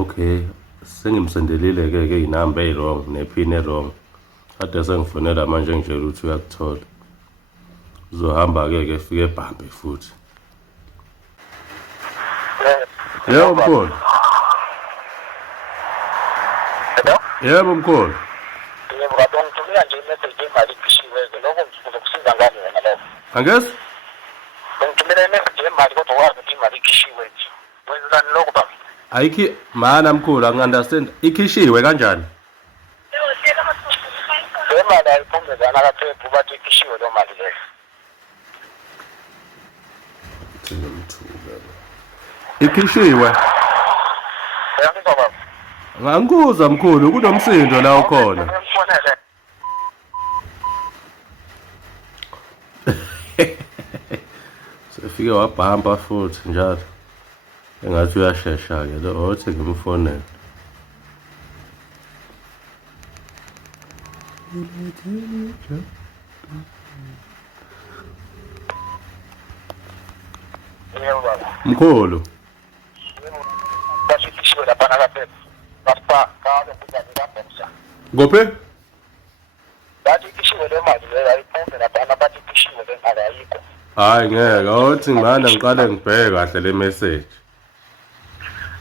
Okay, sengimsendelile ke inamba wrong nephini wrong. Kade sengifonela manje ngitshela ukuthi uyakuthola. Uzohamba ke efike ebhambe futhi. Yebo mkhulu. Yebo mkhulu. Yebo ngithumela nje imessage imali ikhishiwe ke lokho ngizokusiza ngani wena lokho. Angesi? Ngithumela imessage imali kodwa wazi ukuthi imali ikhishiwe nje. Wenzani lokho baba? Ayikhi mana mkhulu angi-understand. Ikhishiwe kanjani? Le mali ayiphumezana kaphephu bathi ikhishiwe lo mali leyo. Ikhishiwe. Uyangizwa baba? Ngangikuzwa mkhulu kunomsindo la ukhona. Ngifonele. Sefike wabhampa futhi njalo. Engathi uyashesha ke lo othi ngimfonele. Yebo baba. Mkhulu. Bathi ikhishiwe lapha kaphephu. Basipa kabe kuzanika Ngophe? bathi ikhishiwe le mali leyo ayiphumze lapha bathi ikhishiwe le mali ayikho. Hayi ngeke awuthi mana ngiqale ngibheke kahle le message.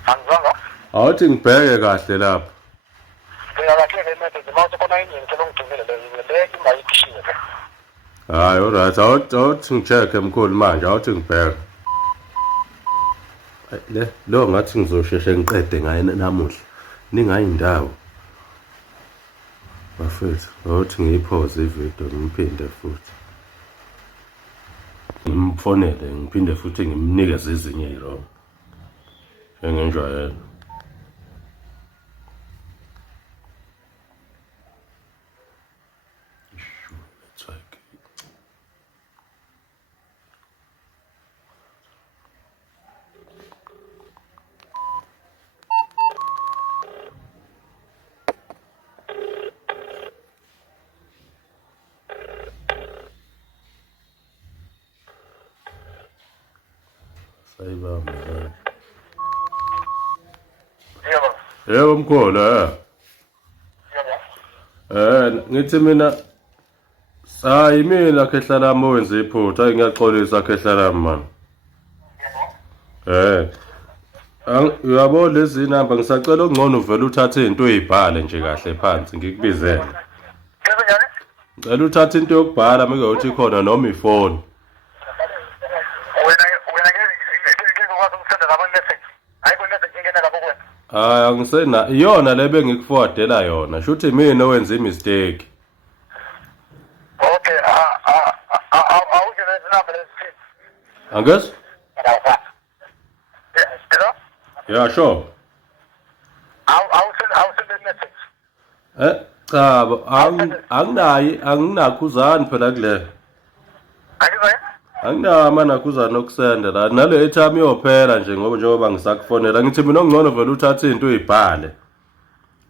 Angizwanga? Awuthi ngibheke kahle lapha. Ngiyakahle le message mawuthi khona inyini ngicela ungithumele le imali ikhishiwe. Hayi alright awuthi ngicheck mkhulu manje awuthi ngibheke. Lo ngathi ngizosheshe ngiqede ngaye namuhla. Ningayindawo. Bafethu, awuthi ngiyipause ivideo ngiphinde futhi. Ngimfonele ngiphinde futhi ngimnikeze ezinye iziro. Engenjwayelo. Sayibamba. Yebo. Yebo mkhulu ngithi mina hayi mina khehla lami owenza iphutha ngiyaxolisa khehla lami man. Uyabona lezi namba ngisacela okungcono uvela uthathe into oyibhale nje kahle phansi ngikubizele. Kanjani? Ngicela uthathe into yokubhala mekuthi khona noma ifoni. Hayi angisena iyona le bengikuforwardela yona shuthi mina owenza imistake. Okay, awuje le number lesi. Angesi? Hello? Yeah sure. I'll send a message. Cha anginakuzani phela kule. Ayizwa? Anginama nakuzani okusenda la nale airtime iyophela nje njengoba ngisakufonela ngithi mina ongcono vele uthathe into uyibhale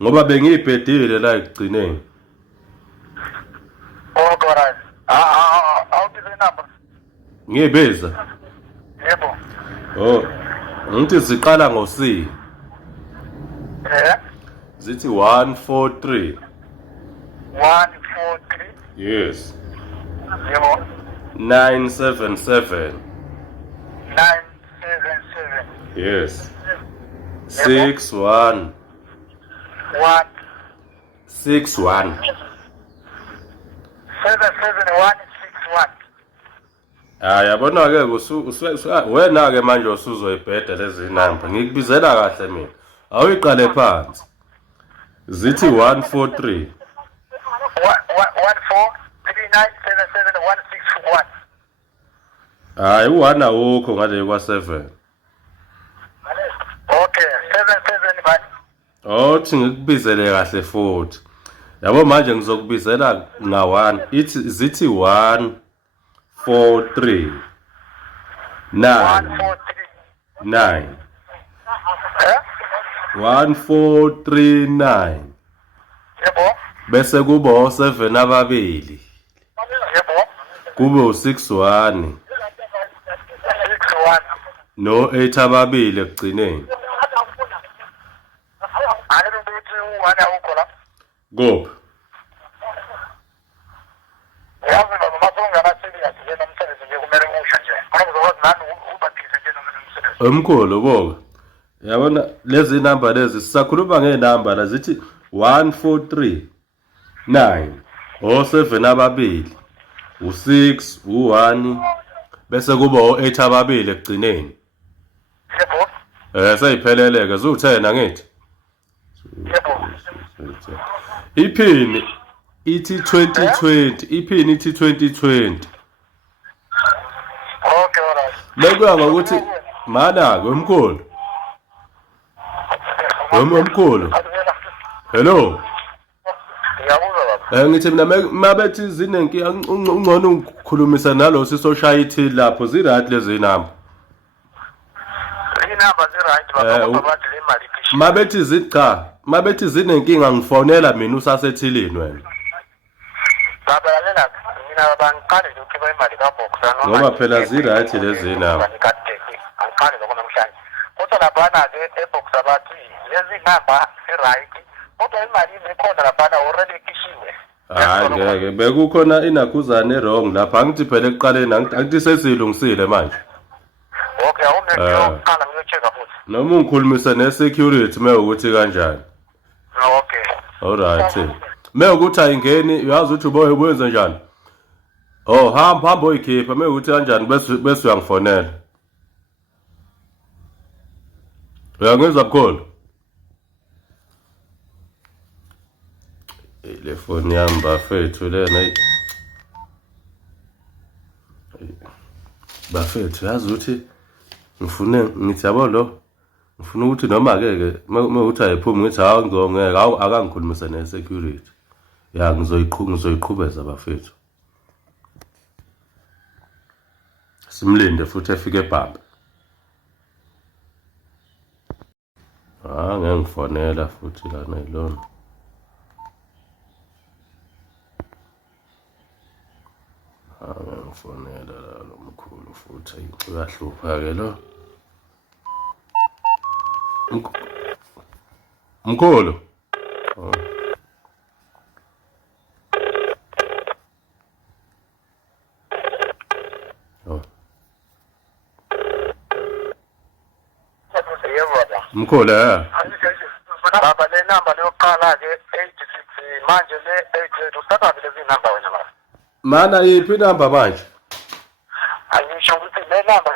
ngoba bengiyibhedile la ekugcineni. Okay, alright. I'll give you the number. Ngiyibiza. Yebo. Oh. Ngithi ziqala ngo-C. Zithi 143. 143. Yes. Yebo. 977. 977. Yes. 61. 61. 77161. Yabona ke wena ke manje usuzoyibheda lezi namba ngikubizela kahle mina. Awuyiqale phansi. Zithi 143. 143977161. Hayi u1 awukho ngale kwa7. Okay, 77 bani. Othi ngikubizele kahle futhi. Yabo manje ngizokubizela nga1 ithi zithi 1 4 3 9 9 1439 Yebo. bese kuba o7 ababili Yebo. kube u61 61. no8 ababili ekugcineni uwane awukho la Kuphi? yazi baba masungana serious nje nomsebenzi nje kumele usha nje ngoba uzokwazi nani ubaphise nje nomsebenzi Omkhulu boka. Yabona lezi number lezi sisakhuluma ngenamba la zithi 143 9 o7 ababili u6 u1 bese kuba o8 ababili ekugcineni. yebo Sayipheleleke zu10 angithi. yebo Iphini ithi 2020, iphini ithi 2020. okay alright Bekuya ngokuthi mana ke omkhulu. Omkhulu. Hello. ngiyabuzwa baba Ngithi mina mabethi zinenkinga ungcono ukukhulumisa nalo sisoshaya ithili lapho zirathi lezi namba. inamba ziright baba ngoba bathi le mali iphishile Mabethi zicha, mabethi zinenkinga ngifonela mina usasethilini wena. baba lalela mina bangiqale nje ukhipha imali kaBoxer noma Ngoba phela ziright lezi namba. angiqale lokho namhlanje kodwa laphana ke eBoxer bathi lezi namba ziright kodwa imali ikhona laphana already ikhishiwe Hayi ngeke bekukhona inakhuzane wrong lapha angithi phela ekuqaleni angithi sesilungisile manje. okay awuneqala ngiyochecka futhi Noma ungikhulumisa ne-security mewukuthi kanjani. okay Alright. Mewukuthi ayingeni uyazi ukuthi uboyenza njani. Oh hamba uyikhipha mewukuthi kanjani bese uyangifonela. Uyangizwa bukhulu? Le phone yami bafethu lena bafethu yazi ukuthi ngithi yabo lo ngifuna ukuthi noma ke mawuthi ayiphumi ngithi hawu ngizongeka akangikhulumise ne-security ya ngizoyiqhubeza bafethu simlinde futhi efike ebhambe ngeke ngifonela futhi lana yilona ngifonela lo mkhulu futhi uyahlupha ke lo mkhulu mkhulu baba le namba leyoqala ke 86 manje le 88 usathatha lezi namba wena baba mana yiphi inamba manje angisho ukuthi le namba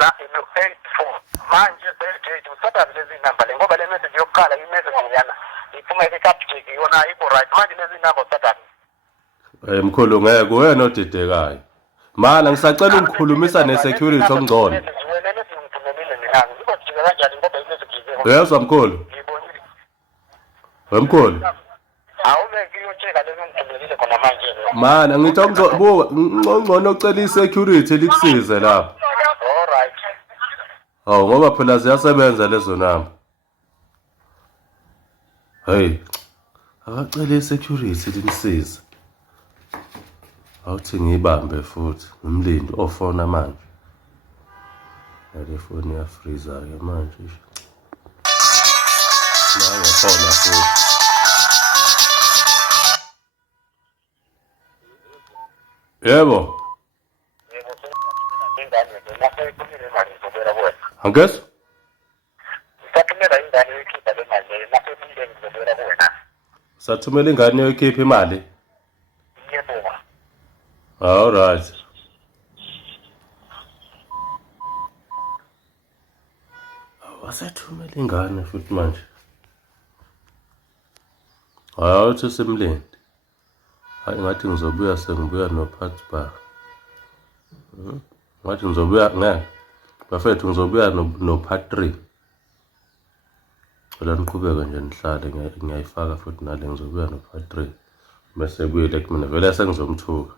la ino 84 manje 88 usathatha lezi namba le ngoba le message yokuqala imessage yana iphuma eCapitec yona iko right manje lezi namba usathatha mkhulu ngeke wena odidekayo mana ngisacela ungikhulumisa ne-security okungcono wena lesingithumelile mina ngizojika kanjani ngoba imessage uyezwa mkhulu wemkhulu awuneke uyocheka lezi ngithumelile khona manje mana ngithi ongcono ocela i-security likusize lapha alright hawu ngoba phela ziyasebenza lezo namba hey akacela i-security limsize awuthi ngiyibambe futhi ngimlindi ofona manje le phone ya freezer ke manje ngiyafona futhi yebo angesi sathumela ingane yoyikhipha imali all right wasathumela ingane futhi manje awuthi simlindi hayi ngathi ngizobuya sengibuya noPatsba ngathi ngizobuya bafethu ngizobuya noPatri la niqhubeka nje nihlale ngiyayifaka futhi nale ngizobuya noPatri bese kuyile kumina vele sengizomthuka